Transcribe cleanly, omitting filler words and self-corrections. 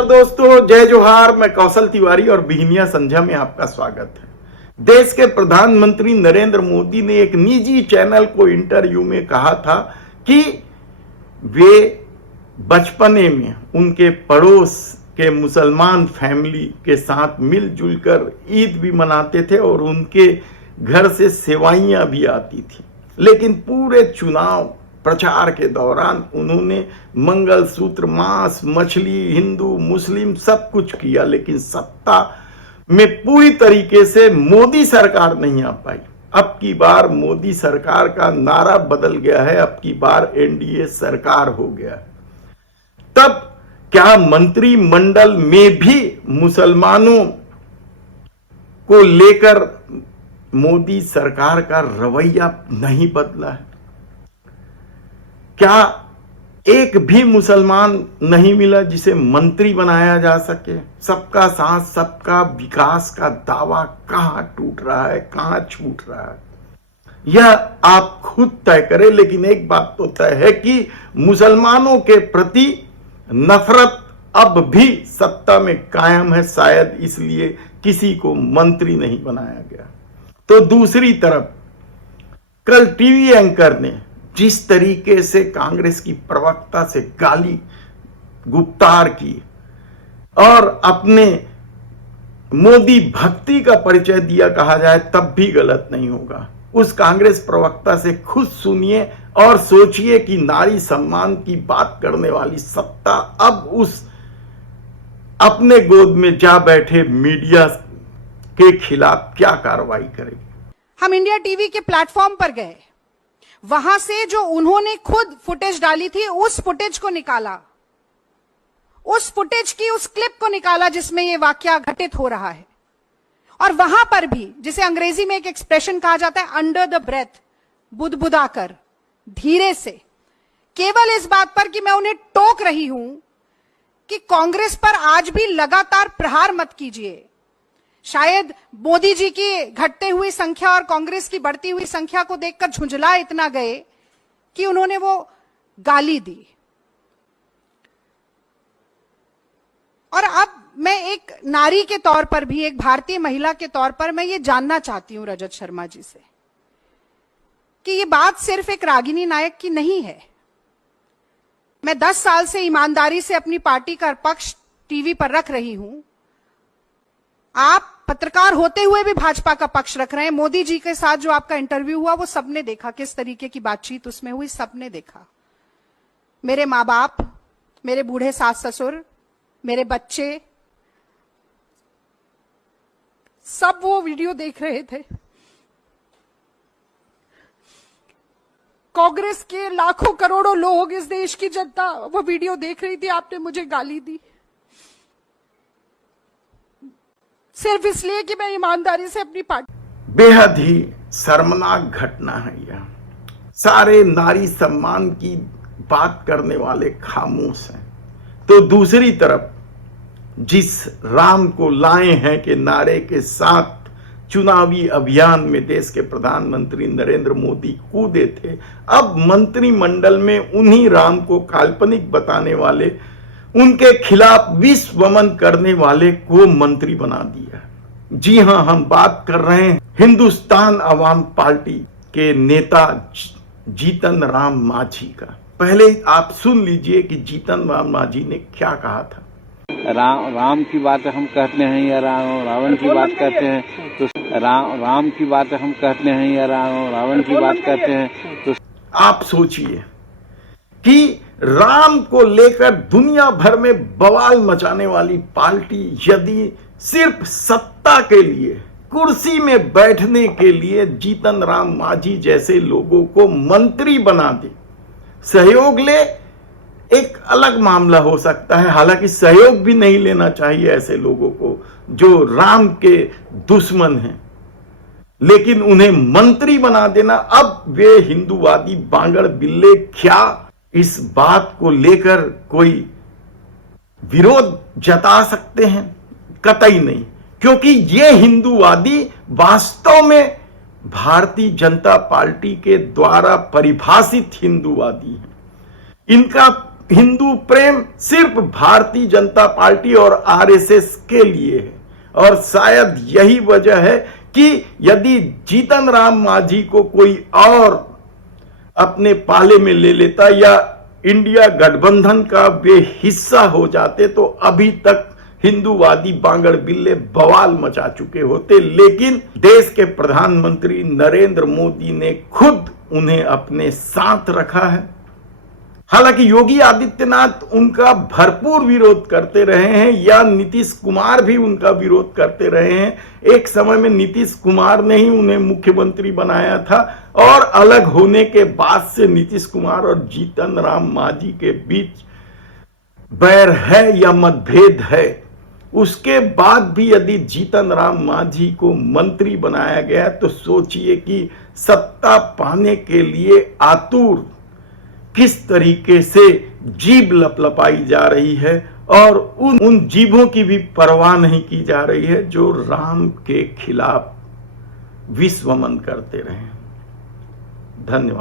नमस्कार दोस्तों, जय जोहार। मैं कौशल तिवारी और बिहनिया संध्या में आपका स्वागत है। देश के प्रधानमंत्री नरेंद्र मोदी ने एक निजी चैनल को इंटरव्यू में कहा था कि वे बचपने में उनके पड़ोस के मुसलमान फैमिली के साथ मिलजुल कर ईद भी मनाते थे और उनके घर से सेवाइयां भी आती थी। लेकिन पूरे चुनाव प्रचार के दौरान उन्होंने मंगलसूत्र, मांस, मछली, हिंदू मुस्लिम सब कुछ किया, लेकिन सत्ता में पूरी तरीके से मोदी सरकार नहीं आ पाई। अब की बार मोदी सरकार का नारा बदल गया है, अब की बार एनडीए सरकार हो गया है। तब क्या मंत्रिमंडल में भी मुसलमानों को लेकर मोदी सरकार का रवैया नहीं बदला है? क्या एक भी मुसलमान नहीं मिला जिसे मंत्री बनाया जा सके? सबका साथ सबका विकास का दावा कहां टूट रहा है, कहां छूट रहा है, यह आप खुद तय करें। लेकिन एक बात तो तय है कि मुसलमानों के प्रति नफरत अब भी सत्ता में कायम है, शायद इसलिए किसी को मंत्री नहीं बनाया गया। तो दूसरी तरफ कल टीवी एंकर ने जिस तरीके से कांग्रेस की प्रवक्ता से गाली गुप्तार की और अपने मोदी भक्ति का परिचय दिया, कहा जाए तब भी गलत नहीं होगा। उस कांग्रेस प्रवक्ता से खुद सुनिए और सोचिए कि नारी सम्मान की बात करने वाली सत्ता अब उस अपने गोद में जा बैठे मीडिया के खिलाफ क्या कार्रवाई करेगी। हम इंडिया टीवी के प्लेटफॉर्म पर गए, वहां से जो उन्होंने खुद फुटेज डाली थी उस फुटेज को निकाला, उस फुटेज की उस क्लिप को निकाला जिसमें यह वाकया घटित हो रहा है। और वहां पर भी, जिसे अंग्रेजी में एक एक्सप्रेशन कहा जाता है, अंडर द ब्रेथ, बुदबुदाकर, धीरे से, केवल इस बात पर कि मैं उन्हें टोक रही हूं कि कांग्रेस पर आज भी लगातार प्रहार मत कीजिए। शायद मोदी जी की घटते हुई संख्या और कांग्रेस की बढ़ती हुई संख्या को देखकर झुंझला इतना गए कि उन्होंने वो गाली दी। और अब मैं एक नारी के तौर पर भी, एक भारतीय महिला के तौर पर मैं ये जानना चाहती हूं रजत शर्मा जी से कि ये बात सिर्फ एक रागिनी नायक की नहीं है। मैं 10 साल से ईमानदारी से अपनी पार्टी का पक्ष टीवी पर रख रही हूं। आप पत्रकार होते हुए भी भाजपा का पक्ष रख रहे हैं। मोदी जी के साथ जो आपका इंटरव्यू हुआ वो सबने देखा, किस तरीके की बातचीत उसमें हुई, सबने देखा। मेरे माँ बाप, मेरे बूढ़े सास ससुर, मेरे बच्चे, सब वो वीडियो देख रहे थे। कांग्रेस के लाखों करोड़ों लोग, इस देश की जनता वो वीडियो देख रही थी। आपने मुझे गाली दी सिर्फ इसलिए कि मैं ईमानदारी से अपनी पार्टी। बेहद ही शर्मनाक घटना है यह। सारे नारी सम्मान की बात करने वाले खामोश हैं, तो दूसरी तरफ जिस राम को लाए हैं के नारे के साथ चुनावी अभियान में देश के प्रधानमंत्री नरेंद्र मोदी कूदे थे, अब मंत्रिमंडल में उन्हीं राम को काल्पनिक बताने वाले, उनके खिलाफ विष वमन करने वाले को मंत्री बना दिया। जी हां, हम बात कर रहे हैं हिंदुस्तान अवाम पार्टी के नेता जीतन राम मांझी का। पहले आप सुन लीजिए कि जीतन राम मांझी ने क्या कहा था। राम की बात हम कहते हैं या रावण की बात कहते हैं, तो राम की बात हम कहते हैं या रावण की बात कहते हैं, तो आप सोचिए कि राम को लेकर दुनिया भर में बवाल मचाने वाली पार्टी यदि सिर्फ सत्ता के लिए, कुर्सी में बैठने के लिए जीतन राम मांझी जैसे लोगों को मंत्री बना दे, सहयोग ले, एक अलग मामला हो सकता है। हालांकि सहयोग भी नहीं लेना चाहिए ऐसे लोगों को जो राम के दुश्मन हैं, लेकिन उन्हें मंत्री बना देना, अब वे हिंदूवादी बांगड़ बिल्ले क्या इस बात को लेकर कोई विरोध जता सकते हैं? कतई नहीं, क्योंकि ये हिंदूवादी वास्तव में भारतीय जनता पार्टी के द्वारा परिभाषित हिंदूवादी हैं। इनका हिंदू प्रेम सिर्फ भारतीय जनता पार्टी और आरएसएस के लिए है। और शायद यही वजह है कि यदि जीतन राम मांझी को कोई और अपने पाले में ले लेता या इंडिया गठबंधन का वे हिस्सा हो जाते तो अभी तक हिंदूवादी बांगड़ बिल्ले बवाल मचा चुके होते। लेकिन देश के प्रधानमंत्री नरेंद्र मोदी ने खुद उन्हें अपने साथ रखा है। हालांकि योगी आदित्यनाथ उनका भरपूर विरोध करते रहे हैं या नीतीश कुमार भी उनका विरोध करते रहे हैं। एक समय में नीतीश कुमार ने ही उन्हें मुख्यमंत्री बनाया था और अलग होने के बाद से नीतीश कुमार और जीतन राम मांझी के बीच बैर है या मतभेद है। उसके बाद भी यदि जीतन राम मांझी को मंत्री बनाया गया तो सोचिए कि सत्ता पाने के लिए आतुर किस तरीके से जीभ लपलपाई जा रही है और उन जीभों की भी परवाह नहीं की जा रही है जो राम के खिलाफ विश्वमन करते रहे। धन्यवाद।